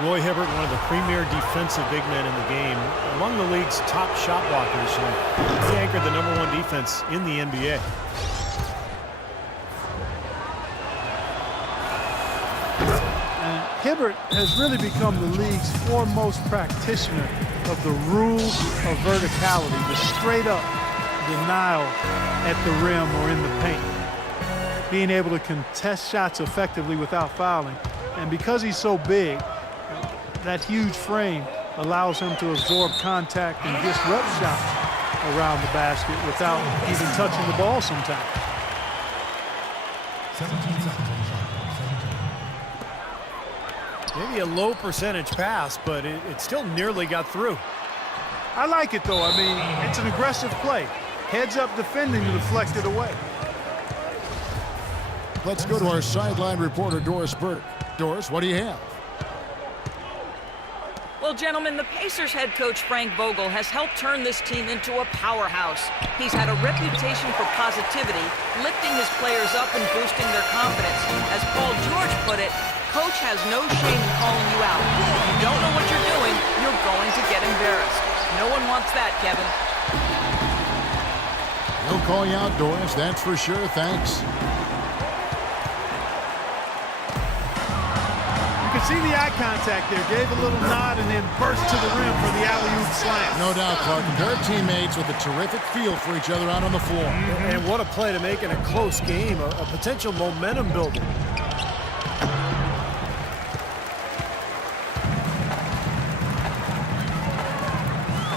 Roy Hibbert, one of the premier defensive big men in the game, among the league's top shot blockers. He anchored the #1 defense in the NBA. And Hibbert has really become the league's foremost practitioner of the rule of verticality, the straight-up denial at the rim or in the paint. Being able to contest shots effectively without fouling. And because he's so big, that huge frame allows him to absorb contact and disrupt shots around the basket without even touching the ball sometimes. 17 seconds on the shot clock. Maybe a low percentage pass, but it still nearly got through. I like it, though. I mean, it's an aggressive play. Heads up defending to deflect it away. Let's go to our sideline reporter, Doris Burke. Doris, what do you have? Well, gentlemen, the Pacers head coach Frank Vogel has helped turn this team into a powerhouse. He's had a reputation for positivity, lifting his players up and boosting their confidence. As Paul George put it, coach has no shame in calling you out. If you don't know what you're doing, you're going to get embarrassed. No one wants that, Kevin. He'll call you out, Doris, that's for sure. Thanks. See the eye contact there, gave a little nod and then burst to the rim for the alley-oop slam. No doubt, Clark. They're teammates with a terrific feel for each other out on the floor. And what a play to make in a close game, a potential momentum builder.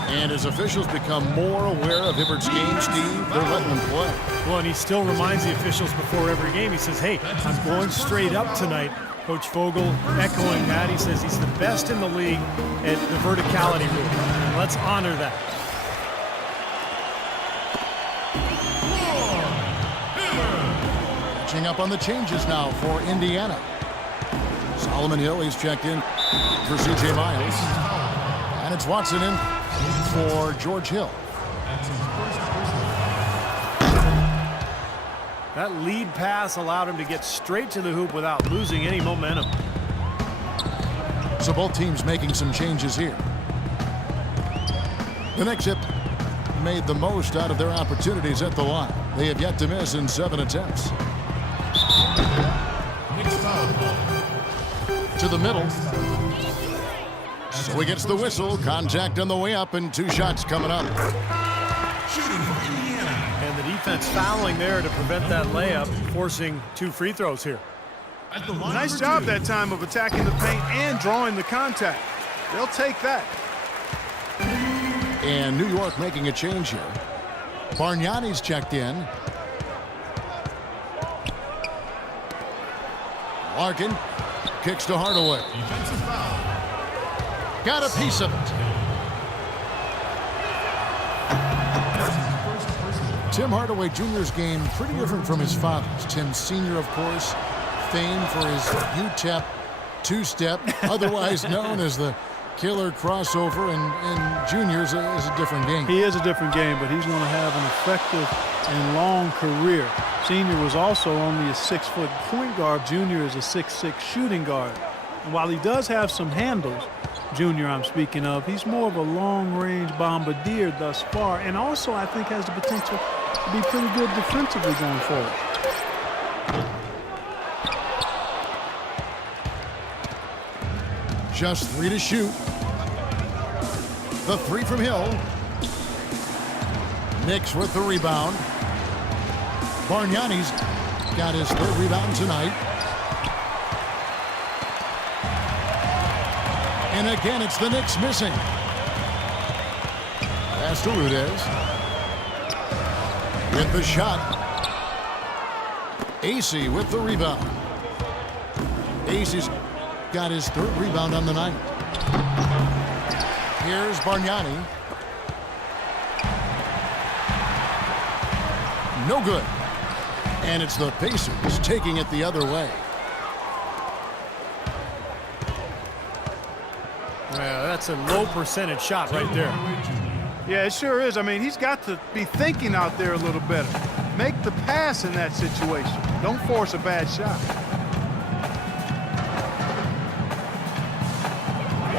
And as officials become more aware of Hibbert's game, Steve, they're letting him play. Well, and he still reminds the officials before every game. He says, hey, I'm going straight up tonight. Coach Vogel echoing that. He says he's the best in the league at the verticality rule. And let's honor that. Catching up on the changes now for Indiana. Solomon Hill, he's checked in for C.J. Miles. And it's Watson in for George Hill. That lead pass allowed him to get straight to the hoop without losing any momentum. So both teams making some changes here. The Knicks have made the most out of their opportunities at the line. They have yet to miss in 7 attempts. To the middle. So he gets the whistle. Contact on the way up and 2 shots coming up. Shooting for Indiana. And the defense fouling there to prevent that layup, forcing 2 free throws here. Nice job that time of attacking the paint and drawing the contact. They'll take that. And New York making a change here. Bargnani's checked in. Larkin kicks to Hardaway. Defensive foul. Got a piece of it. Tim Hardaway Jr.'s game pretty different from his father's. Tim Sr., of course, famed for his UTEP two-step, otherwise known as the killer crossover, and Jr. is a different game. He is a different game, but he's going to have an effective and long career. Senior was also only a 6-foot point guard. Junior is a 6'6" shooting guard. And while he does have some handles, Junior I'm speaking of, he's more of a long-range bombardier thus far, and also I think has the potential to be pretty good defensively going forward. Just 3 to shoot. The 3 from Hill. Knicks with the rebound. Bargnani's got his 3rd rebound tonight. And again, it's the Knicks missing. Pass to Rudez. With the shot. AC with the rebound. AC's got his 3rd rebound on the night. Here's Bargnani. No good. And it's the Pacers taking it the other way. Yeah, that's a low percentage shot right there. Yeah, it sure is. I mean, he's got to be thinking out there a little better. Make the pass in that situation. Don't force a bad shot.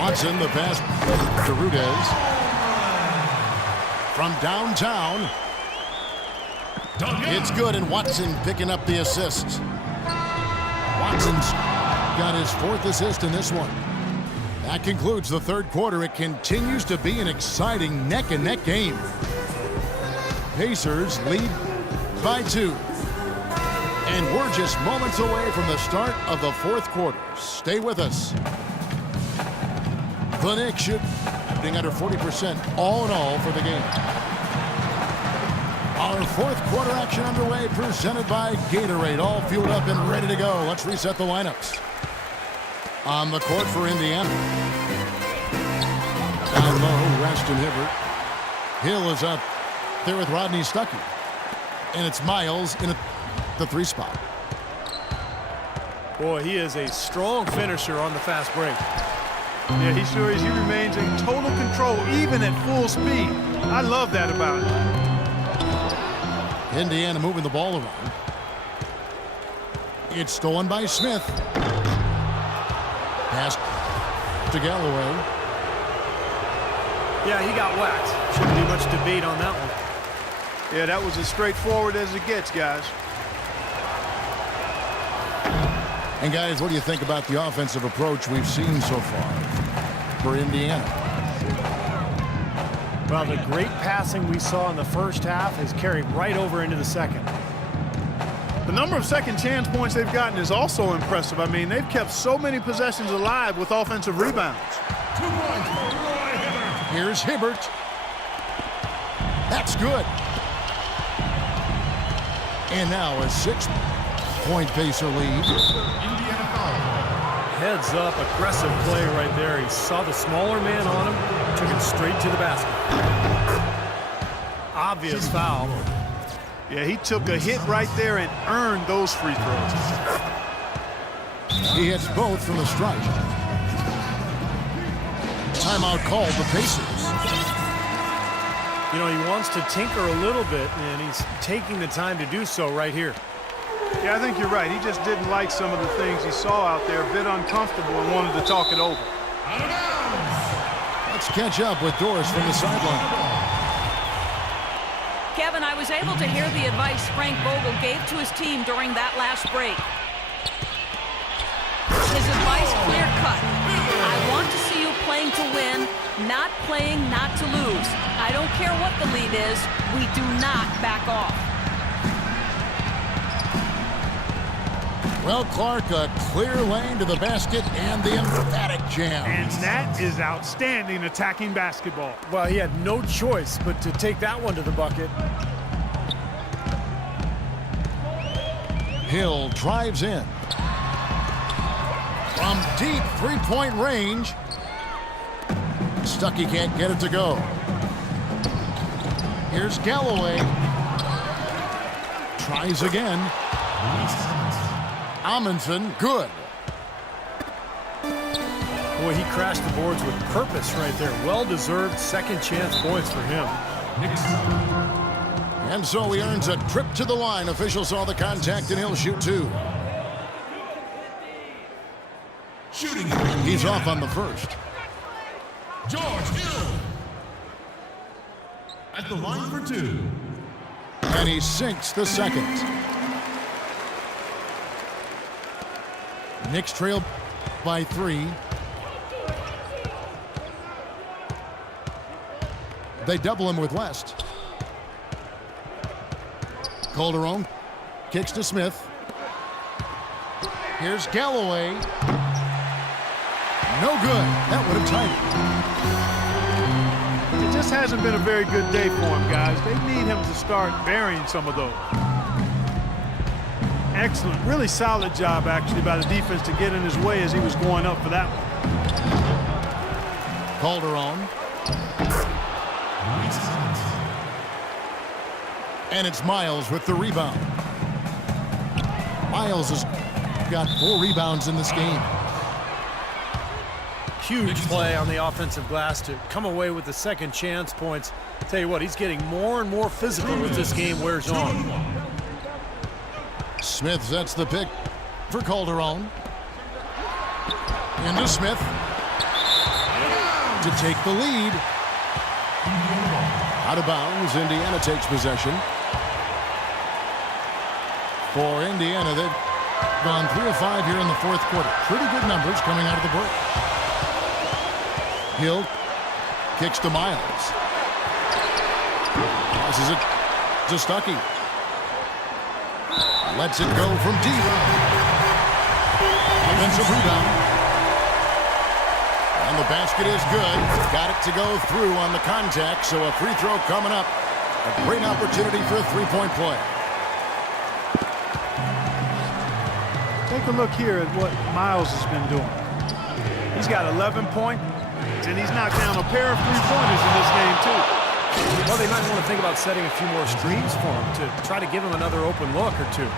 Watson, the pass to Rudez. From downtown. It's good, and Watson picking up the assist. Watson's got his 4th assist in this one. That concludes the 3rd quarter. It continues to be an exciting neck-and-neck game. Pacers lead by 2. And we're just moments away from the start of the 4th quarter. Stay with us. The Knicks shooting under 40% all in all for the game. Our 4th quarter action underway, presented by Gatorade. All fueled up and ready to go. Let's reset the lineups. On the court for Indiana. Down low, Weston Hibbert. Hill is up there with Rodney Stuckey. And it's Miles in the 3 spot. Boy, he is a strong finisher on the fast break. Yeah, he sure is. He remains in total control, even at full speed. I love that about him. Indiana moving the ball around. It's stolen by Smith. Pass to Galloway. Yeah, he got whacked. Shouldn't be much debate on that one. Yeah, that was as straightforward as it gets, guys. And guys, what do you think about the offensive approach we've seen so far for Indiana? Well, the great passing we saw in the first half has carried right over into the second. The number of second chance points they've gotten is also impressive. I mean, they've kept so many possessions alive with offensive rebounds. 2 points for Roy Hibbert. Here's Hibbert. That's good. And now a 6-point Pacer lead. Indiana foul. Heads up, aggressive play right there. He saw the smaller man on him, took it straight to the basket. Obvious foul. Yeah, he took a hit right there and earned those free throws. He hits both from the strike. Timeout called the Pacers. You know, he wants to tinker a little bit, and he's taking the time to do so right here. Yeah, I think you're right. He just didn't like some of the things he saw out there, a bit uncomfortable, and wanted to talk it over. Out of bounds. Let's catch up with Doris from the sideline. Kevin, I was able to hear the advice Frank Vogel gave to his team during that last break. His advice clear-cut. I want to see you playing to win, not playing not to lose. I don't care what the lead is. We do not back off. Well, Clark, a clear lane to the basket and the emphatic jam. And that is outstanding attacking basketball. Well, he had no choice but to take that one to the bucket. Hill drives in. From deep 3-point range. Stuckey can't get it to go. Here's Galloway. Tries again. Amundsen, good. Boy, he crashed the boards with purpose right there. Well-deserved second chance points for him. And so he earns a trip to the line. Officials saw the contact and he'll shoot 2. Shooting. He's off on the first. George Hill. At the line for 2. And he sinks the second. Knicks trail by 3. They double him with West. Calderon kicks to Smith. Here's Galloway. No good. That would have tied it. It just hasn't been a very good day for him, guys. They need him to start burying some of those. Excellent. Really solid job, actually, by the defense to get in his way as he was going up for that one. Calderon. And it's Miles with the rebound. Miles has got 4 rebounds in this game. Huge play on the offensive glass to come away with the second chance points. Tell you what, he's getting more and more physical as this game wears on. Smith sets the pick for Calderon. Into Smith. to take the lead. Out of bounds, Indiana takes possession. For Indiana, they've gone 3 of 5 here in the fourth quarter. Pretty good numbers coming out of the break. Hill kicks to Miles. Passes it to Stuckey. Lets it go from deep. Offensive rebound. And the basket is good. Got it to go through on the contact, so a free throw coming up. A great opportunity for a three-point play. Take a look here at what Miles has been doing. He's got 11 points, and he's knocked down a pair of three-pointers in this game, too. Well, they might want to think about setting a few more screens for him to try to give him another open look or two. You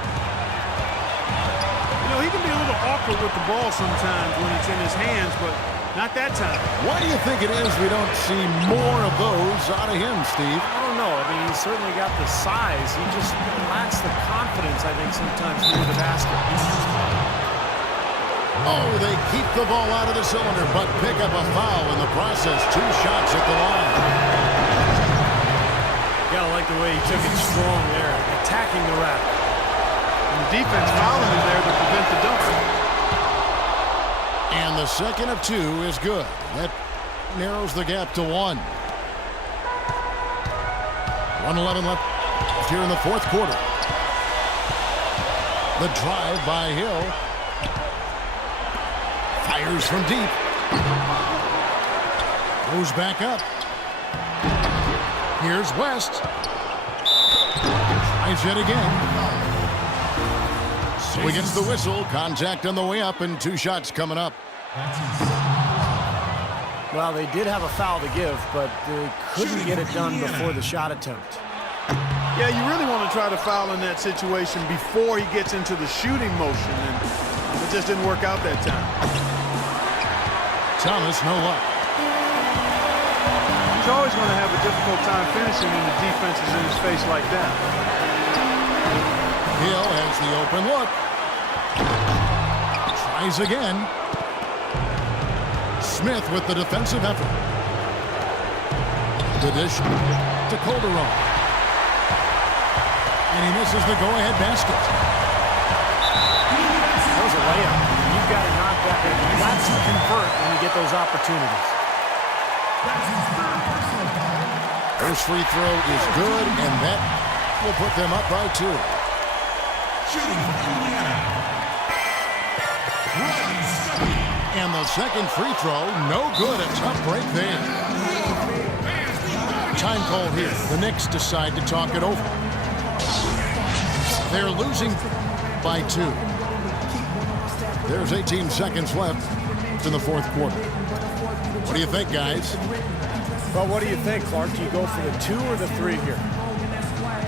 know, he can be a little awkward with the ball sometimes when it's in his hands, but not that time. Why do you think it is we don't see more of those out of him, Steve? I don't know. I mean, he's certainly got the size. He just lacks the confidence, I think, sometimes near the basket. Oh, they keep the ball out of the cylinder, but pick up a foul in the process. 2 shots at the line. You gotta like the way he took it strong there, attacking the rack. And the defense fouling him there to prevent the dunk. And the second of 2 is good. That narrows the gap to 1. 1:11 left here in the fourth quarter. The drive by Hill. Fires from deep. Goes back up. Here's West. Tries it again. So he gets the whistle. Contact on the way up and 2 shots coming up. Well, they did have a foul to give, but they couldn't get it done before the shot attempt. Yeah, you really want to try to foul in that situation before he gets into the shooting motion, and it just didn't work out that time. Thomas, no luck. He's always going to have a difficult time finishing when the defense is in his face like that. Hill has the open look. Tries again. Smith with the defensive effort. The dish to Calderon. And he misses the go-ahead basket. That was a layup. You've got to knock that. You've got to convert when you get those opportunities. First free throw is good, and that will put them up by 2. Shooting for Indiana. Ryan Stuckey. And the second free throw, no good. A tough break there. Time call here. The Knicks decide to talk it over. They're losing by 2. There's 18 seconds left in the fourth quarter. What do you think, guys? Well, what do you think, Clark? Do you go for the 2 or the 3 here?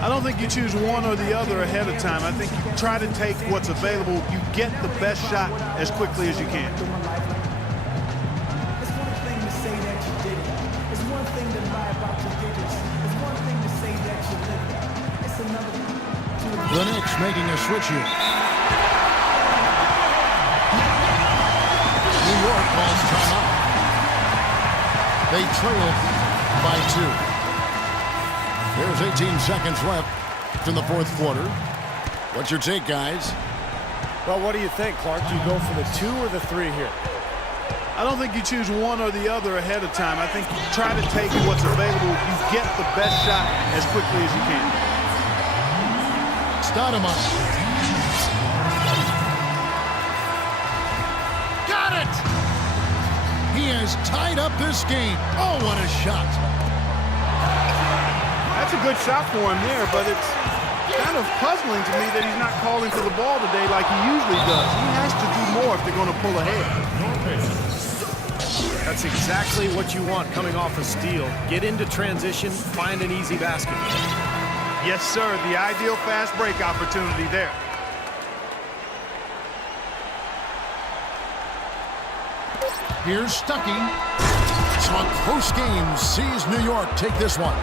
I don't think you choose one or the other ahead of time. I think you try to take what's available. You get the best shot as quickly as you can. The Knicks making a switch here. New York calls timeout. They trail by 2. There's 18 seconds left in the fourth quarter. What's your take, guys? Well, what do you think, Clark? Do you go for the 2 or the 3 here? I don't think you choose one or the other ahead of time. I think you try to take what's available. You get the best shot as quickly as you can. Stoudemire. Got it! He has tied up this game. Oh, what a shot. That's a good shot for him there, but it's kind of puzzling to me that he's not calling for the ball today like he usually does. He has to do more if they're going to pull ahead. That's exactly what you want coming off a steal. Get into transition, find an easy basket. Yes, sir. The ideal fast break opportunity there. Here's Stuckey. So a close game sees New York take this one.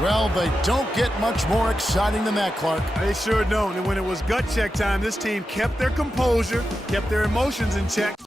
Well, they don't get much more exciting than that, Clark. They sure don't. And when it was gut check time, this team kept their composure, kept their emotions in check.